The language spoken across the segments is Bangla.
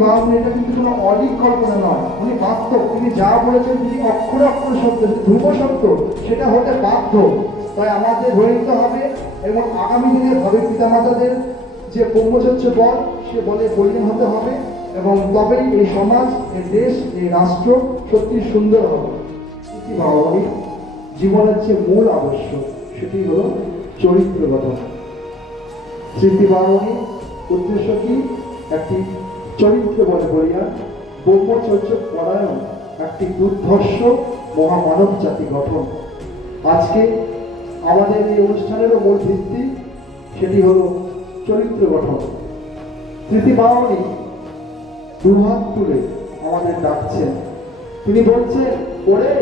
ভাবনা এটা কিন্তু কোনো অলিক কল্পনা নয়। উনি বাস্তব। তিনি যা বলেছেন তিনি অক্ষরে অক্ষরে সত্য। ধ্রুব সত্য। সেটা হতে বাধ্য। তাই আমাদের ধরে হবে এবং আগামী দিনের ভাবে পিতামাতাদের যে ব্রহ্মচর্য বল, সে বলে পরিণত হতে হবে এবং তবেই এই সমাজ, এই দেশ, এই রাষ্ট্র সত্যি সুন্দর হবে। ইতি ভাবামণি জীবনের যে মূল আবশ্যক সেটি হলো চরিত্র গঠন। স্মৃতি উদ্দেশ্য কি? একটি চরিত্র বলে বলিয়া ব্রহ্মচর্য পরায়ণ একটি দুর্ধর্ষ মহামানব জাতি গঠন। আজকে আমাদের এই অনুষ্ঠানেরও মূল ভিত্তি সেটি হলো চরিত্র গঠন। বারণী দুহাত তুলে আমাদের ডাকছেন। তিনি বলছেন, ওরে,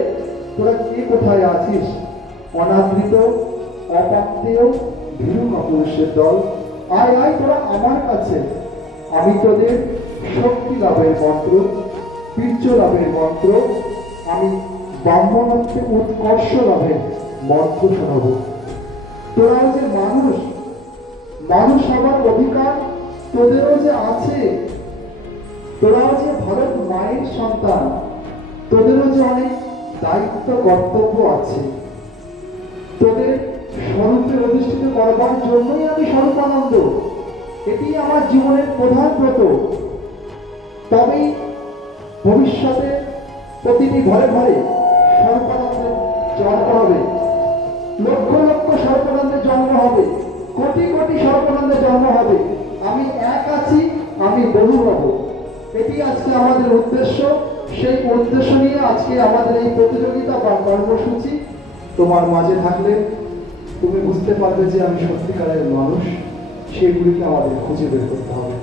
তোরা কে কোথায় আছিস? অনাদৃত অপাত্রেয় ভীরু কাপুরুষের দল। আয় আয়, তোরা আমার কাছে। আমি তোদের শক্তি লাভের মন্ত্র, বীর্য লাভের মন্ত্র, আমি ব্রাহ্মণত্বে উৎকর্ষ লাভের মন্ত্র শোনাব। তোরা যে মানুষ মানুষ হবার অধিকার তোদেরও যে আছে তোরা যে ভারত মায়ের সন্তান, তোদেরও যে অনেক দায়িত্ব, কর্তব্য আছে। তোদের স্বরূপে অধিষ্ঠিত করবার জন্যই আমি স্বরূপানন্দ। এটি আমার জীবনের প্রধান ব্রত। তবেই ভবিষ্যতে প্রতিটি ঘরে ঘরে স্বরূপানন্দের জন্ম হবে। লক্ষ লক্ষ স্বরূপানন্দের জন্ম হবে। কোটি কোটি স্বরূপানন্দের জন্ম হবে। আমি এক আছি, আমি বহু হব। এটি আজকে আমাদের উদ্দেশ্য। সেই উদ্দেশ্য নিয়ে আজকে আমাদের এই প্রতিযোগিতা বা কর্মসূচি তোমার মাঝে থাকলে তুমি বুঝতে পারবে যে আমি সত্যিকারের মানুষ। সেগুলিকে আমাদের খুঁজে বের করতে হবে।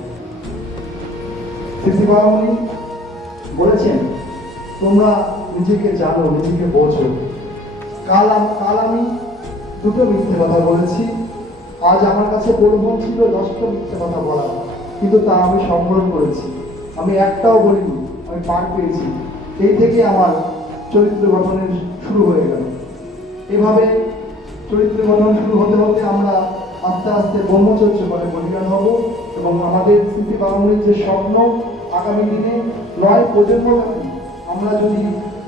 স্মৃতিবাহনী বলেছেন, তোমরা নিজেকে জানো, নিজেকে বোঝো। কাল কাল আমি দুটো মিথ্যে কথা বলেছি। আজ আমার কাছে প্রলোভন ছিল দশটা মিথ্যে কথা বলা কিন্তু তা আমি সংবরণ করেছি। আমি একটাও বলিনি, আমি পার পেয়েছি। এই থেকে আমার চরিত্র গঠনের শুরু হয়ে গেল। এভাবে চরিত্র গঠন শুরু হতে হতে আমরা আস্তে আস্তে ব্রহ্মচর্য করে পরিণত হব এবং আমাদের স্মৃতি বাঙালির যে স্বপ্ন আগামী দিনে নয় প্রজন্মব্যাপী আমরা যদি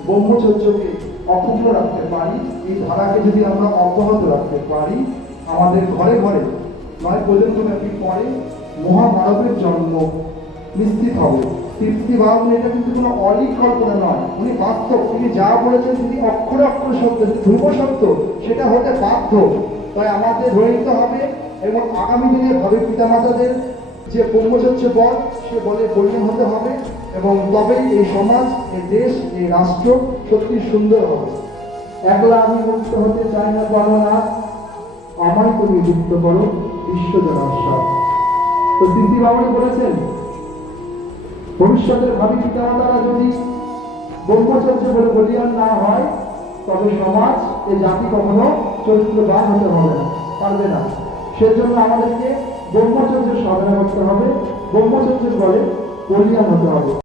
ব্রহ্মচর্যকে অক্ষুণ্ণ রাখতে পারি, এই ধারাকে যদি আমরা অব্যাহত রাখতে পারি, আমাদের ঘরে ঘরে নয় প্রজন্মব্যাপী পরে মহামানবের জন্ম নিশ্চিত হবে। তৃপ্তি বাঙালি এটা কিন্তু কোনো অলিক কল্পনা নয়। উনি বাস্তব তিনি যা বলেছেন তিনি অক্ষরে অক্ষরে সত্য ধ্রুব সত্য সেটা হতে বাধ্য। তাই আমাদের ধরে হবে এবং আগামী দিনে ভাবে পিতামাতাদের যে ব্রহ্মচর্য বল সে বলে পরিণত হতে হবে এবং তবেই এই সমাজ, এই দেশ, এই রাষ্ট্র সত্যি সুন্দর হবে। একলা আমি মুক্ত হতে চাই না পারো না আমায় তুমি মুক্ত করো বিশ্বজনার সাথ তো স্মৃতি বাবুনি বলেছেন, ভবিষ্যতের ভাবি পিতামাতারা যদি ব্রহ্মচর্য বলে বলিয়ান না হয়, তবে সমাজ, এ জাতি কখনো চরিত্রবান হতে হবে না, পারবে না। সেজন্য আমাদেরকে ব্রহ্মচর্যের সাধনা করতে হবে। ব্রহ্মচর্যের বলে বলিয়ান হতে হবে।